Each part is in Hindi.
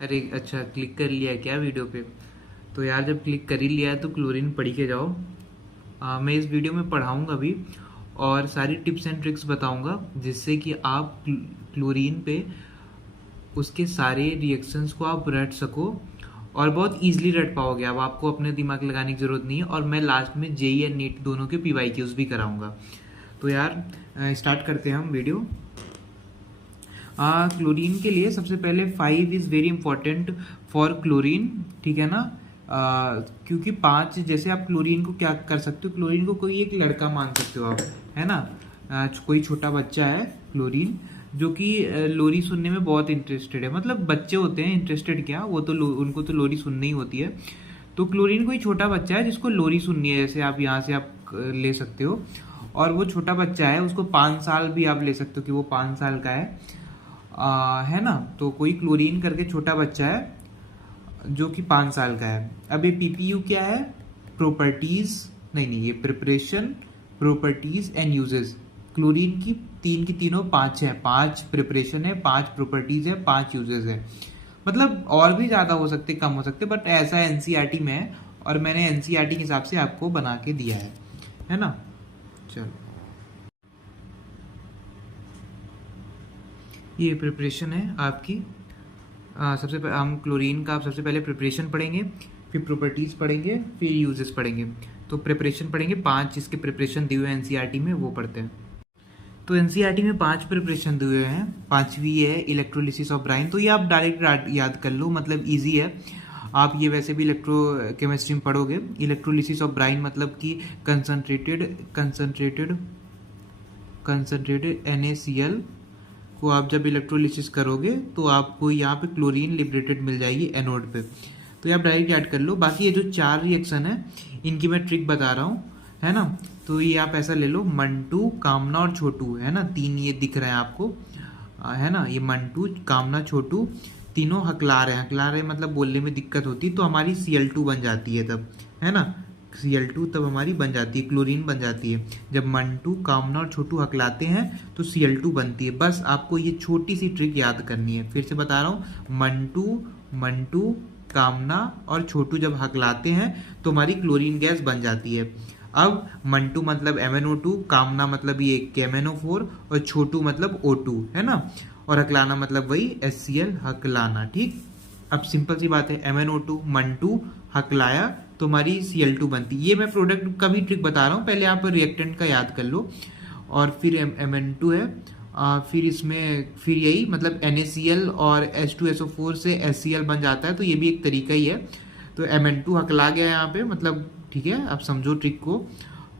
अरे अच्छा, क्लिक कर लिया है क्या वीडियो पे? तो यार जब क्लिक कर ही लिया है तो क्लोरीन पढ़ के जाओ। मैं इस वीडियो में पढ़ाऊंगा भी और सारी टिप्स एंड ट्रिक्स बताऊंगा जिससे कि आप क्लोरीन पे उसके सारे रिएक्शंस को आप रट सको और बहुत इजीली रट पाओगे। अब आपको अपने दिमाग लगाने की ज़रूरत नहीं है और मैं लास्ट में जेई एंड नीट दोनों के पीवाईक्यूज भी कराऊंगा। तो यार स्टार्ट करते हैं हम वीडियो। क्लोरीन के लिए सबसे पहले 5 is very important for chlorine, ठीक है ना। क्योंकि 5 जैसे आप क्लोरीन को क्या कर सकते हो, क्लोरीन को कोई एक लड़का मान सकते हो आप, है ना। कोई छोटा बच्चा है क्लोरीन जो कि लोरी सुनने में बहुत इंटरेस्टेड है। मतलब बच्चे होते हैं इंटरेस्टेड, क्या वो तो उनको तो लोरी सुननी ही होती है। तो क्लोरीन कोई छोटा बच्चा है जिसको लोरी सुननी है, जैसे आप यहाँ से आप ले सकते हो। और वो छोटा बच्चा है, उसको 5 साल भी आप ले सकते हो कि वो 5 साल का है ना। तो कोई क्लोरीन करके छोटा बच्चा है जो कि 5 साल का है। अब ये पीपीयू क्या है? प्रॉपर्टीज, नहीं, ये preparation, properties and uses. Chlorine की तीनों 5 है, 5 प्रिपरेशन है, 5 प्रॉपर्टीज है, 5 यूजेस है। मतलब और भी ज्यादा हो सकते, कम हो सकते, बट ऐसा एनसीईआरटी में है और मैंने एनसीईआरटी के हिसाब से आपको बना के दिया है ना। चलो, ये प्रिपरेशन है आपकी। सबसे पहले हम क्लोरीन का सबसे पहले प्रिपरेशन पढ़ेंगे, फिर प्रॉपर्टीज पढ़ेंगे, फिर यूजेस पढ़ेंगे। तो प्रिपरेशन पढ़ेंगे, 5 जिसके प्रिपरेशन दिए हुए हैं एनसीईआरटी में वो पढ़ते हैं। तो एनसीईआरटी में 5 प्रिपरेशन दिए हुए हैं। 5वीं है इलेक्ट्रोलिसिस ऑफ ब्राइन, तो ये आप डायरेक्ट याद कर लो, मतलब इजी है। आप ये वैसे भी इलेक्ट्रो केमिस्ट्री में पढ़ोगे। इलेक्ट्रोलिसिस ऑफ ब्राइन मतलब कि कंसनट्रेटेड NaCl को आप जब इलेक्ट्रोलिसिस करोगे तो आपको यहाँ पे क्लोरीन लिबरेटेड मिल जाएगी एनोड पे। तो ये आप डायरेक्ट याद कर लो। बाकी ये जो 4 रिएक्शन है इनकी मैं ट्रिक बता रहा हूँ, है ना। तो ये आप ऐसा ले लो, मंटू, कामना और छोटू, है ना। 3 ये दिख रहे हैं आपको, है ना। ये मंटू, कामना, छोटू तीनों हकला रहे हैं, मतलब बोलने में दिक्कत होती तो हमारी Cl2 बन जाती है तब, है ना। Cl2 तब हमारी बन जाती है, क्लोरीन बन जाती है। जब मंटू, कामना और छोटू हकलाते हैं तो Cl2 बनती है। बस आपको ये छोटी सी ट्रिक याद करनी है। फिर से बता रहा हूँ, मंटू, कामना और छोटू जब हकलाते हैं तो हमारी क्लोरीन गैस बन जाती है। अब मंटू मतलब MnO2, कामना मतलब ये KMnO4 और छोटू मतलब O2, है ना। और हकलाना मतलब वही HCl, हकलाना, ठीक। अब सिंपल सी बात है, MnO2 मंटू हकलाया तो हमारी Cl2 बनती। ये मैं प्रोडक्ट का भी ट्रिक बता रहा हूँ, पहले आप रिएक्टेंट का याद कर लो। और फिर Mn2 है, फिर इसमें फिर यही मतलब NaCl और H2SO4 से HCl बन जाता है, तो ये भी एक तरीका ही है। तो Mn2 हकला गया यहाँ पे, मतलब ठीक है, आप समझो ट्रिक को।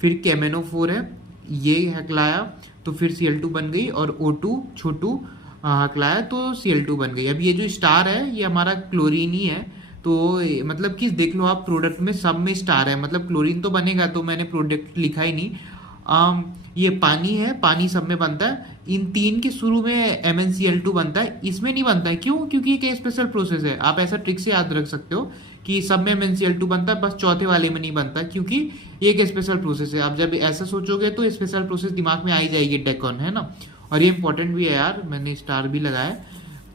फिर KMnO4 है, ये हकलाया तो फिर Cl2 बन गई, और O2 छोटू हकलाया तो Cl2 बन गई। अब ये जो स्टार है ये हमारा क्लोरीन ही है। तो मतलब कि देख लो आप, प्रोडक्ट में सब में स्टार है, मतलब क्लोरीन तो बनेगा, तो मैंने प्रोडक्ट लिखा ही नहीं। ये पानी है, पानी सब में बनता है। इन 3 के शुरू में MnCl2 बनता है, इसमें नहीं बनता है। क्यों? क्योंकि एक स्पेशल प्रोसेस है। आप ऐसा ट्रिक से याद रख सकते हो कि सब में MnCl2 बनता है, बस चौथे वाले में नहीं बनता, क्योंकि एक स्पेशल प्रोसेस है। आप जब ऐसा सोचोगे तो स्पेशल प्रोसेस दिमाग में आ ही जाएगी, डेकॉन, है ना। और ये इंपॉर्टेंट भी है यार, मैंने स्टार भी लगाया,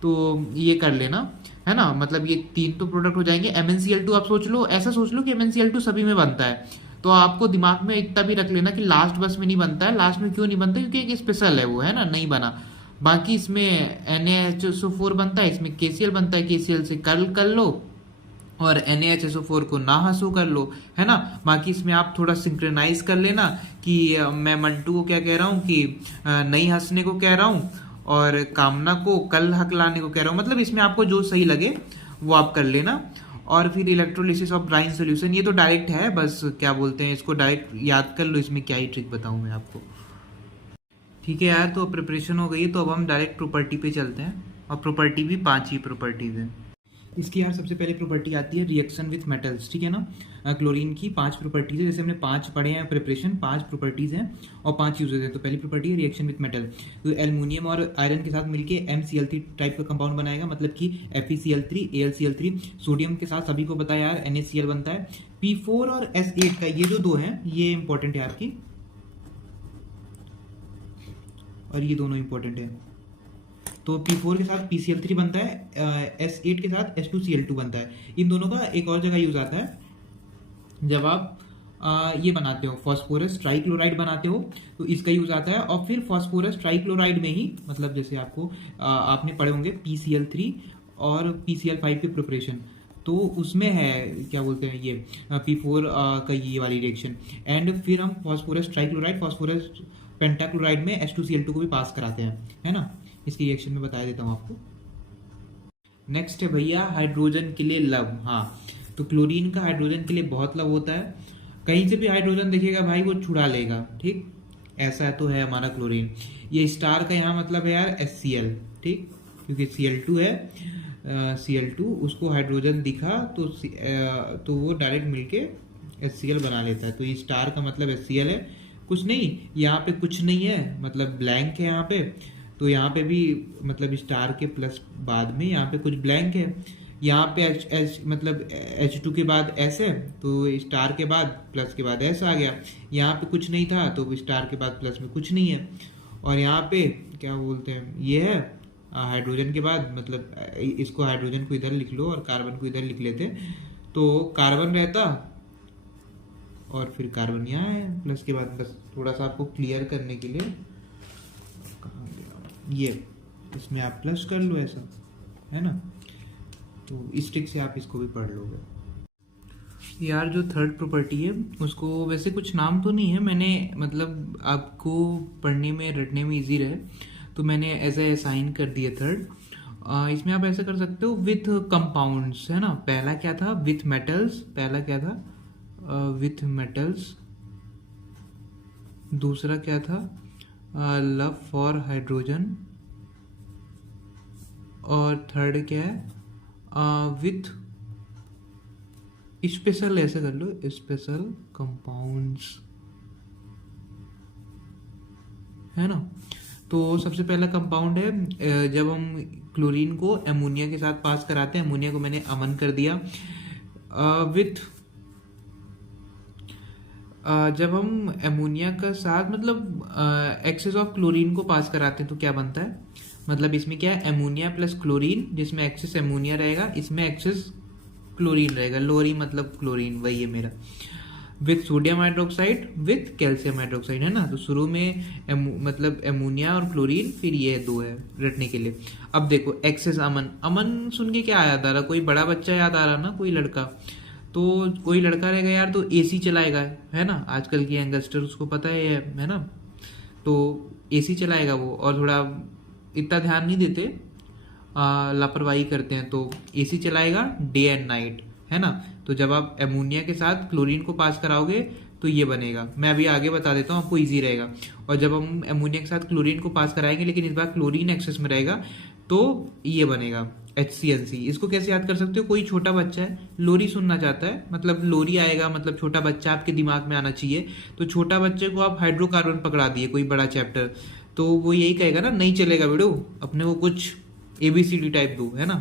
तो ये कर लेना, है ना। मतलब ये 3 तो प्रोडक्ट हो जाएंगे। MnCl2 आप सोच लो, ऐसा सोच लो कि MnCl2 सभी में बनता है। तो आपको दिमाग में इतना भी रख लेना कि लास्ट बस में नहीं बनता है। लास्ट में क्यों नहीं बनता? क्योंकि एक स्पेशल है वो, है ना, नहीं बना। बाकी इसमें NaHSO4 बनता है, इसमें KCl बनता है, KCl से कर्ल कर लो और NaHSO4 को ना हंसो कर लो, है ना। बाकी इसमें आप थोड़ा सिंक्रोनाइज कर लेना कि मैं मंटू को क्या कह रहा हूँ कि नहीं हंसने को कह रहा हूँ, और कामना को कल हकलाने को कह रहा हूँ। मतलब इसमें आपको जो सही लगे वो आप कर लेना। और फिर इलेक्ट्रोलिसिस ऑफ ब्राइन सोल्यूशन, ये तो डायरेक्ट है, बस क्या बोलते हैं इसको, डायरेक्ट याद कर लो। इसमें क्या ही ट्रिक बताऊँ मैं आपको। ठीक है यार, तो प्रिपरेशन हो गई है, तो अब हम डायरेक्ट प्रॉपर्टी पे चलते हैं। और प्रॉपर्टी भी 5 ही प्रॉपर्टीज हैं इसकी। यार सबसे पहले प्रॉपर्टी आती है रिएक्शन विथ मेटल्स, ठीक है ना। क्लोरीन की 5 प्रॉपर्टीज है, जैसे हमने 5 पढ़े हैं प्रिपरेशन, 5 प्रॉपर्टीज हैं और 5 यूजेज है। तो पहली प्रॉपर्टी है रिएक्शन विथ मेटल। तो एल्युमिनियम और आयरन के साथ मिलकर MCl3 टाइप का कंपाउंड बनाएगा, मतलब कि FeCl3, AlCl3। सोडियम के साथ सभी को पता है यार NaCl बनता है। P4 और S8 का ये जो 2 हैं ये इंपॉर्टेंट है आपकी, और ये दोनों इंपॉर्टेंट है। तो P4 के साथ PCl3 बनता है, S8 के साथ H2Cl2 बनता है। इन दोनों का एक और जगह यूज आता है, जब आप ये बनाते हो फॉस्फोरस ट्राइक्लोराइड बनाते हो तो इसका यूज आता है। और फिर फॉस्फोरस ट्राइक्लोराइड में ही मतलब जैसे आपको आपने पढ़े होंगे PCl3 और PCl5 की प्रिपरेशन, तो उसमें है क्या बोलते हैं ये P4 का ये वाली रिएक्शन। एंड फिर हम फॉस्फोरस ट्राइक्लोराइड फॉस्फोरस पेंटाक्लोराइड में H2Cl2 को भी पास कराते हैं, है ना। इसकी रिएक्शन में बता देता हूँ आपको। नेक्स्ट है भैया हाइड्रोजन के लिए लव। हाँ, तो क्लोरीन का हाइड्रोजन के लिए बहुत लव होता है, कहीं से भी हाइड्रोजन दिखेगा भाई वो छुड़ा लेगा, ठीक। ऐसा तो है हमारा क्लोरीन। ये स्टार का यहाँ मतलब है यार HCl, ठीक, क्योंकि Cl2 है, Cl2 उसको हाइड्रोजन दिखा तो वो डायरेक्ट मिलके HCl बना लेता है। तो ये स्टार का मतलब HCl है, कुछ नहीं, यहाँ पे कुछ नहीं है मतलब ब्लैंक है यहाँ पे। तो यहाँ पे भी मतलब स्टार के प्लस बाद में यहाँ पे कुछ ब्लैंक है, यहाँ पे H मतलब H2 के बाद S है, तो स्टार के बाद प्लस के बाद S आ गया। यहाँ पे कुछ नहीं था तो स्टार के बाद प्लस में कुछ नहीं है। और यहाँ पे क्या बोलते हैं ये है हाइड्रोजन के बाद, मतलब इसको हाइड्रोजन को इधर लिख लो और कार्बन को इधर लिख लेते, तो कार्बन रहता और फिर कार्बन यहाँ है प्लस के बाद। बस थोड़ा सा आपको क्लियर करने के लिए कहाँ गया ये, इसमें आप प्लस कर लो, ऐसा है ना। तो इस ट्रिक से आप इसको भी पढ़ लोगे। यार जो थर्ड प्रॉपर्टी है उसको वैसे कुछ नाम तो नहीं है, मैंने मतलब आपको पढ़ने में रटने में इजी रहे तो मैंने ऐसे असाइन कर दिया थर्ड। इसमें आप ऐसा कर सकते हो विथ कंपाउंड्स, है ना। पहला क्या था विथ मेटल्स, पहला क्या था विथ मेटल्स, दूसरा क्या था लव फॉर हाइड्रोजन, और थर्ड क्या है विथ स्पेशल, ऐसे कर लो स्पेशल कंपाउंड्स, है ना। तो सबसे पहला कंपाउंड है जब हम क्लोरीन को अमोनिया के साथ पास कराते हैं, अमोनिया को मैंने अमन कर दिया विथ जब हम अमोनिया का साथ मतलब एक्सेस ऑफ क्लोरीन को पास कराते हैं तो क्या बनता है, मतलब इसमें क्या है अमोनिया प्लस क्लोरीन, जिसमें एक्सेस अमोनिया रहेगा, इसमें एक्सेस क्लोरीन रहेगा, लोरी मतलब क्लोरीन, वही है मेरा। With sodium hydroxide with calcium hydroxide, है ना। तो शुरू में मतलब अमोनिया और क्लोरीन, फिर ये दो है रटने के लिए। अब देखो एक्सेस अमन, अमन सुन के क्या याद आ रहा, कोई बड़ा बच्चा याद आ रहा ना, कोई लड़का। तो कोई लड़का रहेगा यार तो एसी चलाएगा, है ना। आजकल की यंगस्टर उसको पता है ना। तो एसी चलाएगा वो, और थोड़ा इतना ध्यान नहीं देते, लापरवाही करते हैं, तो एसी चलाएगा डे एंड नाइट, है ना। तो जब आप अमोनिया के साथ क्लोरीन को पास कराओगे तो ये बनेगा, मैं अभी आगे बता देता हूँ आपको इजी रहेगा। और जब हम अमोनिया के साथ क्लोरीन को पास कराएंगे लेकिन इस बार क्लोरीन एक्सेस में रहेगा तो ये बनेगा HCNC। इसको कैसे याद कर सकते हो, कोई छोटा बच्चा है लोरी सुनना चाहता है, मतलब लोरी आएगा मतलब छोटा बच्चा आपके दिमाग में आना चाहिए, तो छोटा बच्चे को आप हाइड्रोकार्बन पकड़ा दिए कोई बड़ा चैप्टर, तो वो यही कहेगा ना नहीं चलेगा बेटो, अपने को कुछ ABCD टाइप दो, है ना।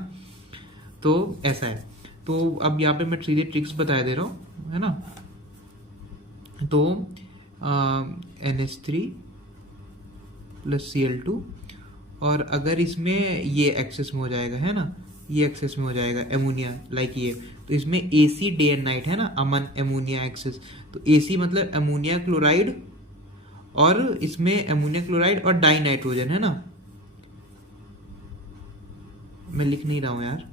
तो ऐसा है। तो अब यहाँ पे मैं 3D ट्रिक्स बता दे रहा हूँ, है ना। तो NH3 प्लस Cl2, और अगर इसमें ये एक्सेस में हो जाएगा, है ना, ये एक्सेस में हो जाएगा अमोनिया लाइक ये, तो इसमें AC डे एंड नाइट, है ना, अमन अमोनिया एक्सेस। तो AC मतलब अमोनिया क्लोराइड, और इसमें अमोनिया क्लोराइड और डाई नाइट्रोजन, है ना, मैं लिख नहीं रहा हूँ यार।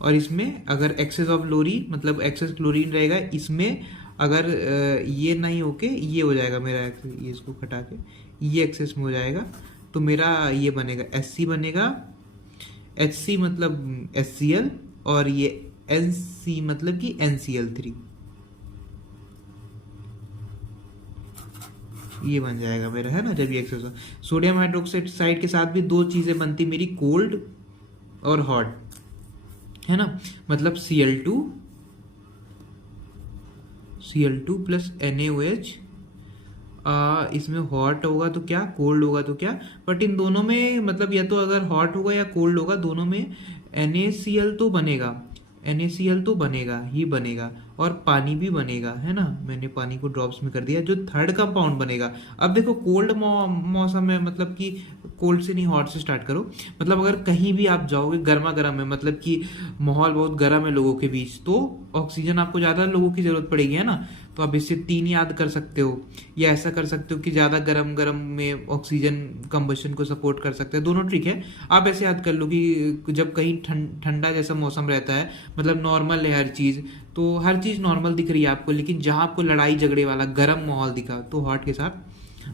और इसमें अगर एक्सेस ऑफ लोरी मतलब एक्सेस क्लोरीन रहेगा, इसमें अगर ये नहीं होके ये हो जाएगा मेरा, ये इसको हटा के ये एक्सेस में हो जाएगा, तो मेरा ये बनेगा SC बनेगा, HC मतलब HCl, और ये NC मतलब कि NCl3, ये बन जाएगा मेरा, है ना। जब ये एक्सेस, सोडियम हाइड्रोक्साइड के साथ भी दो चीजें बनती मेरी, कोल्ड और हॉट, है ना। मतलब Cl2 प्लस NaOH, इसमें हॉट होगा तो क्या, कोल्ड होगा तो क्या, बट इन दोनों में मतलब या तो अगर हॉट होगा या कोल्ड होगा, दोनों में NaCl तो बनेगा, NaCl तो बनेगा ही बनेगा। और पानी भी बनेगा, है ना। मैंने पानी को ड्रॉप्स में कर दिया। जो थर्ड कंपाउंड बनेगा, अब देखो कोल्ड मौसम है, मतलब कि कोल्ड से नहीं हॉट से स्टार्ट करो। मतलब अगर कहीं भी आप जाओगे गर्मा गर्म है, मतलब कि माहौल बहुत गर्म है लोगों के बीच, तो ऑक्सीजन आपको ज़्यादा लोगों की ज़रूरत पड़ेगी, है ना। तो आप इससे 3 याद कर सकते हो, या ऐसा कर सकते हो कि ज़्यादा गर्म गर्म में ऑक्सीजन कंबशन को सपोर्ट कर सकते हैं। दोनों ट्रिक है। आप ऐसे याद कर लो कि जब कहीं ठंडा जैसा मौसम रहता है, मतलब नॉर्मल है हर चीज़, तो हर चीज़ नॉर्मल दिख रही है आपको, लेकिन जहाँ आपको लड़ाई झगड़े वाला गर्म माहौल दिखा, तो हॉट के साथ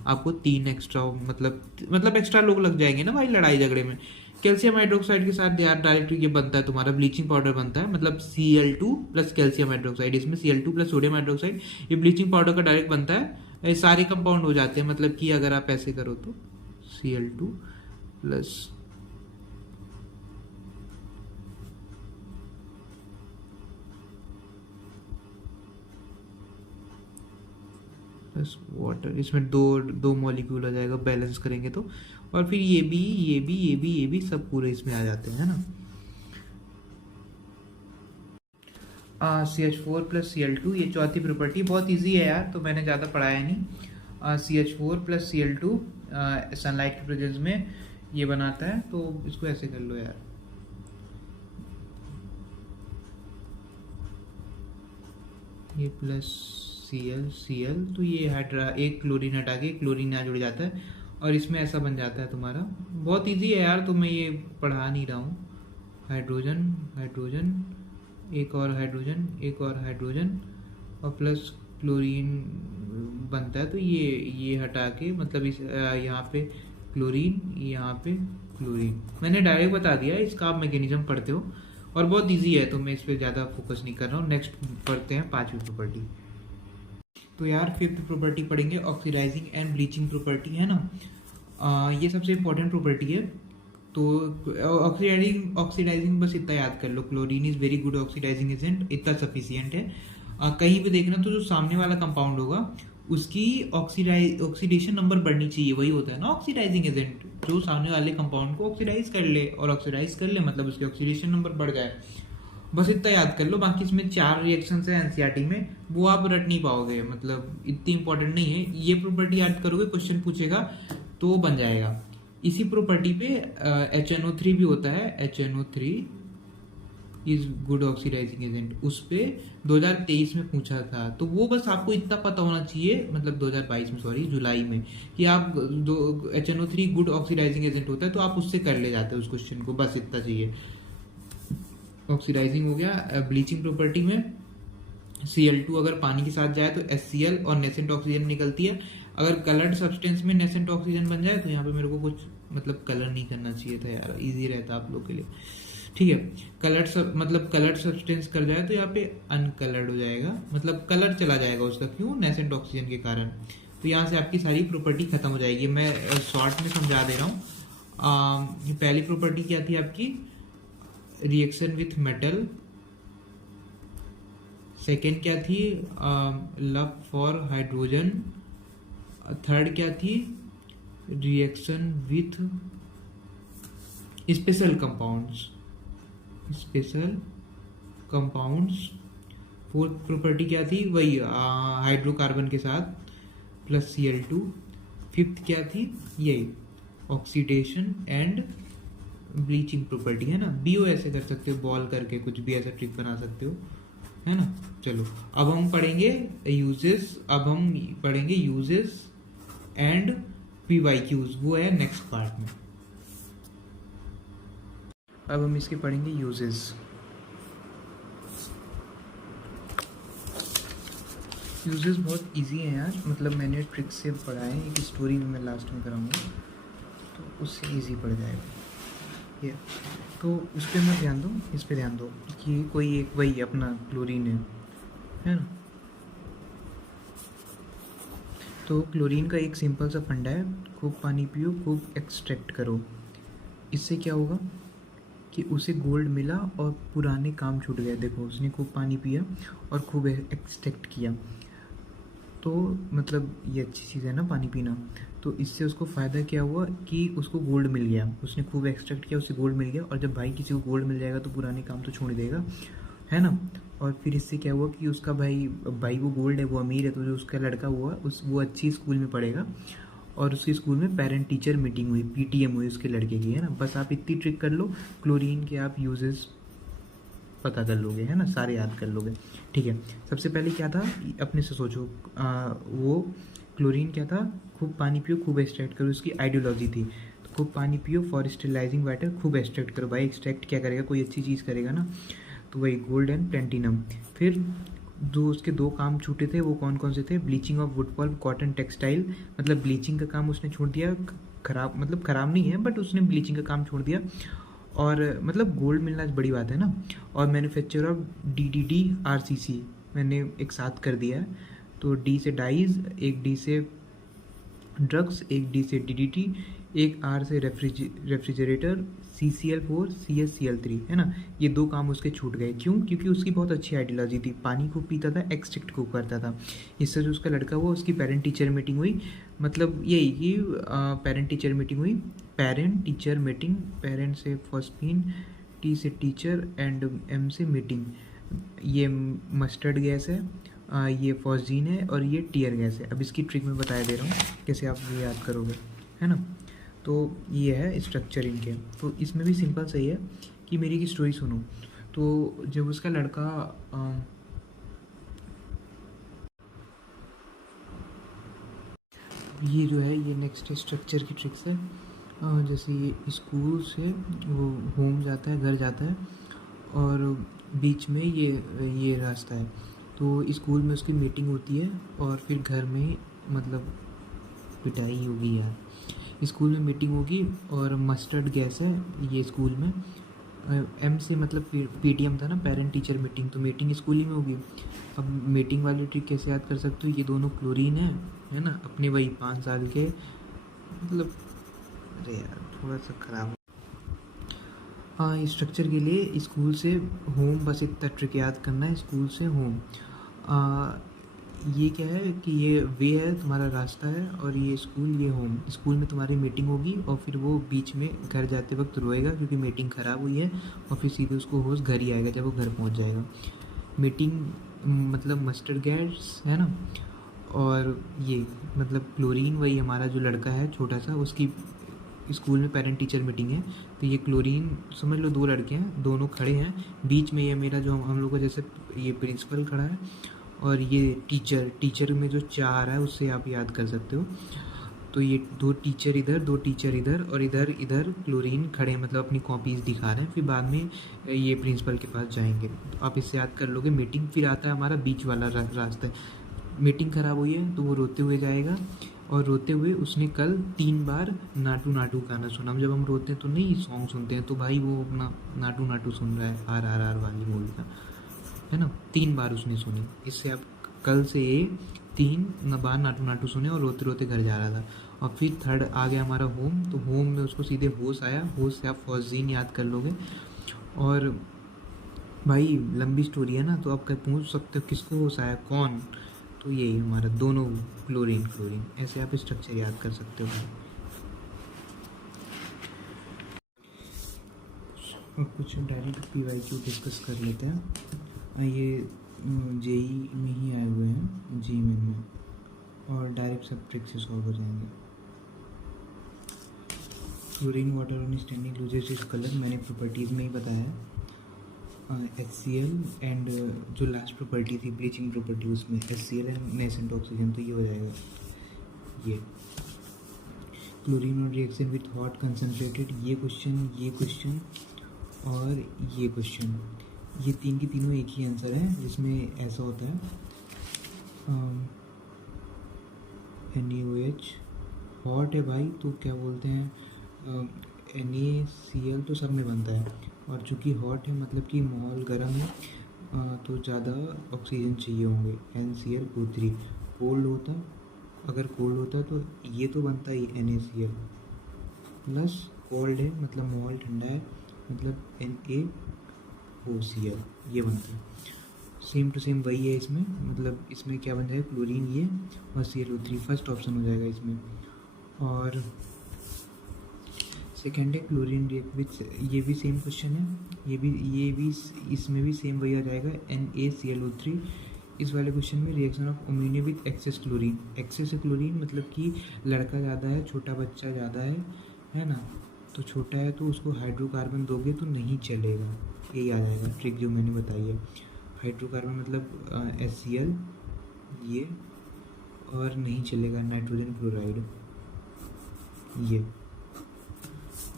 आपको 3 एक्स्ट्रा, मतलब एक्स्ट्रा लोग लग जाएंगे ना भाई लड़ाई झगड़े में। कैल्शियम हाइड्रोक्साइड के साथ यार डायरेक्ट ये बनता है तुम्हारा ब्लीचिंग पाउडर बनता है, मतलब Cl2 प्लस कैल्शियम हाइड्रोक्साइड, इसमें Cl2 प्लस सोडियम हाइड्रोक्साइड, ये ब्लीचिंग पाउडर का डायरेक्ट बनता है। ये सारे कंपाउंड हो जाते हैं, मतलब कि अगर आप ऐसे करो तो Cl2 प्लस वाटर, इसमें दो मॉलिक्यूल आ जाएगा बैलेंस करेंगे तो, और फिर ये भी सब पूरे इसमें आ जाते हैं, है ना। CH4 प्लस Cl2, ये चौथी प्रॉपर्टी बहुत इजी है यार, तो मैंने ज़्यादा पढ़ाया नहीं। CH4 प्लस Cl2 सनलाइट के प्रेजेंस में ये बनाता है, तो इसको ऐसे कर लो यार। ये प्लस Cl, तो ये हाइड्रा, एक क्लोरीन हटा के क्लोरीन यहाँ जुड़ जाता है, और इसमें ऐसा बन जाता है तुम्हारा। बहुत इजी है यार, तो मैं ये पढ़ा नहीं रहा हूँ। हाइड्रोजन हाइड्रोजन, एक और हाइड्रोजन, एक और हाइड्रोजन, और प्लस क्लोरीन बनता है। तो ये हटा के, मतलब इस यहाँ पे क्लोरीन, यहाँ पे क्लोरीन, मैंने डायरेक्ट बता दिया, इसका आप मैकेनिज्म पढ़ते हो, और बहुत इजी है, तो मैं इस पर ज़्यादा फोकस नहीं कर रहा हूँ। नेक्स्ट पढ़ते हैं 5वीं प्रॉपर्टी। तो यार 5th प्रॉपर्टी पढ़ेंगे, ऑक्सीडाइजिंग एंड ब्लीचिंग प्रॉपर्टी, है ना। ये सबसे इंपॉर्टेंट प्रॉपर्टी है। तो ऑक्सीडाइजिंग बस इतना याद कर लो, chlorine is very good oxidising agent, इतना सफिशियंट है। कहीं भी देखना तो जो सामने वाला कंपाउंड होगा उसकी ऑक्सीडेशन नंबर बढ़नी चाहिए, वही होता है ना ऑक्सीडाइजिंग एजेंट, जो सामने वाले कंपाउंड को ऑक्सीडाइज कर ले, और ऑक्सीडाइज कर ले मतलब उसकी ऑक्सीडेशन नंबर बढ़ जाए। बस इतना याद कर लो। बाकी इसमें 4 रिएक्शन है एनसीईआरटी में, वो आप रट नहीं पाओगे, मतलब इतनी इंपॉर्टेंट नहीं है। ये प्रॉपर्टी याद करोगे, क्वेश्चन पूछेगा तो बन जाएगा। इसी प्रॉपर्टी पे HNO3 भी होता है, HNO3 is good oxidising agent, उस पे 2023 में पूछा था। तो वो बस आपको इतना पता होना चाहिए, मतलब 2022 में, सॉरी जुलाई में, कि आप HNO3 गुड ऑक्सीडाइजिंग एजेंट होता है, तो आप उससे कर ले जाते हो उस क्वेश्चन को, बस इतना चाहिए। ऑक्सीडाइजिंग हो गया। ब्लीचिंग प्रॉपर्टी में Cl2 अगर पानी के साथ जाए तो HCl और नेसेंट ऑक्सीजन निकलती है। अगर कलर्ड सब्सटेंस में नेसेंट ऑक्सीजन बन जाए, तो यहाँ पे मेरे को कुछ मतलब कलर नहीं करना चाहिए था यार, इजी रहता आप लोग के लिए, ठीक है। कलर्ड सब्सटेंस कर जाए तो यहाँ पे अनकलर्ड हो जाएगा, मतलब कलर चला जाएगा उसका, क्यों, नेसेंट ऑक्सीजन के कारण। तो यहाँ से आपकी सारी प्रॉपर्टी खत्म हो जाएगी। मैं शॉर्ट में समझा दे रहा हूँ। पहली प्रॉपर्टी क्या थी आपकी, रिएक्शन विथ मेटल। सेकेंड क्या थी, लव फॉर हाइड्रोजन। थर्ड क्या थी, reaction with special compounds. Fourth property क्या थी, वही हाइड्रोकार्बन के साथ प्लस Cl2। फिफ्थ क्या थी, यही ऑक्सीडेशन एंड ब्लीचिंग प्रॉपर्टी, है ना। BO ऐसे कर सकते हो, बॉल करके कुछ भी ऐसा ट्रिक बना सकते हो, है ना। चलो अब हम पढ़ेंगे यूजेस एंड PYQs, वो है नेक्स्ट पार्ट में। अब हम इसके पढ़ेंगे यूजेस। यूजेस बहुत इजी हैं यार, मतलब मैंने ट्रिक से पढ़ा है, एक स्टोरी भी मैं लास्ट में कराऊंगा, तो उससे इजी पड़ जाएगा ये। तो उस पर मत ध्यान दो, इस पे ध्यान दो कि कोई एक वही अपना क्लोरीन है ना। तो क्लोरीन का एक सिंपल सा फंडा है, खूब पानी पियो, खूब एक्सट्रैक्ट करो। इससे क्या होगा कि उसे गोल्ड मिला और पुराने काम छूट गए। देखो उसने खूब पानी पिया और खूब एक्सट्रैक्ट किया, तो मतलब ये अच्छी चीज़ है ना पानी पीना। तो इससे उसको फ़ायदा क्या हुआ कि उसको गोल्ड मिल गया, उसने खूब एक्सट्रैक्ट किया, उसे गोल्ड मिल गया। और जब भाई किसी को गोल्ड मिल जाएगा तो पुराने काम तो छोड़ देगा, है ना। और फिर इससे क्या हुआ कि उसका भाई वो गोल्ड है, वो अमीर है, तो जो उसका लड़का हुआ वो अच्छी स्कूल में पढ़ेगा। और उसकी स्कूल में पेरेंट टीचर मीटिंग हुई, पीटीएम हुई उसके लड़के की, है ना। बस आप इतनी ट्रिक कर लो, क्लोरीन के आप यूजेस पता कर लोगे, है ना, सारे याद कर लोगे। ठीक है, सबसे पहले क्या था, अपने से सोचो। वो क्लोरीन क्या था, खूब पानी पियो, खूब एक्सट्रैक्ट करो, उसकी आइडियोलॉजी थी। तो खूब पानी पियो फॉर स्टेरिलाइजिंग वाटर, खूब एक्सट्रैक्ट करो। भाई एक्सट्रैक्ट क्या करेगा, कोई अच्छी चीज़ करेगा ना, तो वही गोल्ड एंड प्लेटिनम। फिर जो उसके दो काम छूटे थे वो कौन कौन से थे, bleaching of wood pulp, cotton textile. मतलब ब्लीचिंग का काम उसने छोड़ दिया, खराब मतलब खराब नहीं है, बट उसने ब्लीचिंग का काम छोड़ दिया। और मतलब गोल्ड मिलना बड़ी बात है ना। और मैन्युफैक्चर ऑफ DDD RCC मैंने एक साथ कर दिया है। तो डी से डाइज, एक डी से ड्रग्स, एक डी से DDT, एक आर से रेफ्रिजरेटर, CCl4 CSCl3, है ना। ये दो काम उसके छूट गए, क्यों? क्योंकि उसकी बहुत अच्छी आइडियोलॉजी थी, पानी खूब पीता था, एक्सट्रैक्ट खूब करता था। इससे जो उसका लड़का हुआ उसकी पेरेंट टीचर मीटिंग हुई। मतलब यही कि पेरेंट टीचर मीटिंग हुई। पेरेंट टीचर मीटिंग, पेरेंट से फॉस्फीन, T से टीचर एंड M से मीटिंग। ये मस्टर्ड गैस है, ये फॉस्जीन है, और ये टीयर गैस है। अब इसकी ट्रिक मैं बता दे रहा हूँ कैसे आप ये याद करोगे, है ना। तो ये है स्ट्रक्चर इनके। तो इसमें भी सिंपल सही है कि मेरी की स्टोरी सुनो। तो जब उसका लड़का ये जो है, ये नेक्स्ट स्ट्रक्चर की ट्रिक्स है। जैसे ये स्कूल से वो होम जाता है, घर जाता है, और बीच में ये रास्ता है। तो स्कूल में उसकी मीटिंग होती है, और फिर घर में मतलब पिटाई होगी यार। स्कूल में मीटिंग होगी, और मस्टर्ड गैस है ये स्कूल में। M से मतलब PTM था ना, पेरेंट टीचर मीटिंग, तो मीटिंग स्कूल ही में होगी। अब मीटिंग वाली ट्रिक कैसे याद कर सकते हो, ये दोनों क्लोरीन है ना, अपने वही 5 साल के, मतलब अरे यार थोड़ा सा खराब। हाँ, स्ट्रक्चर के लिए स्कूल से होम, बस इतना ट्रिक याद करना है, स्कूल से होम। ये क्या है कि ये वे है, तुम्हारा रास्ता है, और ये स्कूल, ये होम। स्कूल में तुम्हारी मीटिंग होगी, और फिर वो बीच में घर जाते वक्त रोएगा क्योंकि मीटिंग ख़राब हुई है, और फिर सीधे उसको होश घर ही आएगा जब वो घर पहुंच जाएगा। मीटिंग मतलब मस्टर्ड गैस है ना, और ये मतलब क्लोरीन, वही हमारा जो लड़का है छोटा सा, उसकी स्कूल में पेरेंट टीचर मीटिंग है। तो ये क्लोरीन, समझ लो दो लड़के हैं, दोनों खड़े हैं, बीच में ये मेरा जो हम लोग का जैसे ये प्रिंसिपल खड़ा है, और ये टीचर में जो चार है उससे आप याद कर सकते हो। तो ये दो टीचर इधर, दो टीचर इधर, और इधर इधर क्लोरीन खड़े हैं, मतलब अपनी कॉपीज़ दिखा रहे हैं। फिर बाद में ये प्रिंसिपल के पास जाएंगे, तो आप इससे याद कर लोगे मीटिंग। फिर आता है हमारा बीच वाला रास्ता। मीटिंग ख़राब हुई है तो वो रोते हुए जाएगा, और रोते हुए उसने कल 3 बार नाटू नाटू गाना सुना। जब हम रोते हैं तो नहीं सॉन्ग सुनते हैं, तो भाई वो अपना नाटू नाटू सुन रहा है RRR वाली मूवी का, है ना। 3 बार उसने सुनी। इससे आप कल से ये 3 बार नाटू नाटू सुने, और रोते रोते घर जा रहा था। और फिर थर्ड आ गया हमारा होम। तो होम में उसको सीधे होश आया, होश से आप फॉस्जीन याद कर लोगे। और भाई लंबी स्टोरी है ना, तो आप पूछ सकते हो किसको होश आया, कौन। तो यही हमारा दोनों क्लोरीन क्लोरीन, ऐसे आप स्ट्रक्चर याद कर सकते हो। और कुछ डायरेक्ट PYQ डिस्कस कर लेते हैं। ये JEE में ही आए हुए हैं, जी में, और डायरेक्ट सब ट्रिक से सॉल्व हो जाएंगे। Chlorine water on standing loses is colour, मैंने प्रॉपर्टीज़ में ही बताया है। HCl एंड जो लास्ट प्रॉपर्टी थी ब्लीचिंग प्रॉपर्टी, उसमें HCl एंड नेसेंट ऑक्सीजन, तो ये हो जाएगा। ये क्लोरीन और रिएक्शन विथ हॉट कंसनट्रेटेड, ये क्वेश्चन और ये क्वेश्चन, ये तीन की तीनों एक ही आंसर है, जिसमें ऐसा होता है NaOH हॉट है भाई, तो क्या बोलते हैं NaCl तो सब में बनता है, और चूँकि हॉट है मतलब कि माहौल गर्म है, तो ज़्यादा ऑक्सीजन चाहिए होंगे, NCl O3। कोल्ड होता तो ये तो बनता ही NaCl, प्लस कोल्ड है मतलब माहौल ठंडा है, मतलब NaOCl, ये बनता है। सेम टू सेम वही है इसमें, मतलब इसमें क्या बन जाएगा, क्लोरीन ये और ClO3, फर्स्ट ऑप्शन हो जाएगा इसमें। और सेकेंड है क्लोरीन रिएक्ट विथ, ये भी सेम क्वेश्चन है, ये भी इसमें भी सेम वही आ जाएगा NaClO3। इस वाले क्वेश्चन में reaction of ammonia with excess chlorine. Excess chlorine मतलब कि लड़का ज़्यादा है, छोटा बच्चा ज़्यादा है ना, तो छोटा है तो उसको हाइड्रोकार्बन दोगे तो नहीं चलेगा, यही आ जाएगा ट्रिक जो मैंने बताई है। हाइड्रोकार्बन मतलब HCl ये, और नहीं चलेगा नाइट्रोजन क्लोराइड ये,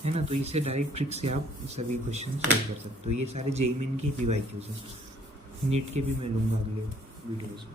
है ना। तो इससे डायरेक्ट ट्रिक से आप सभी क्वेश्चन सॉल्व कर सकते हो। ये सारे JEE मेन के PYQs हैं, नीट के भी मैं लूँगा अगले वीडियोज़ में।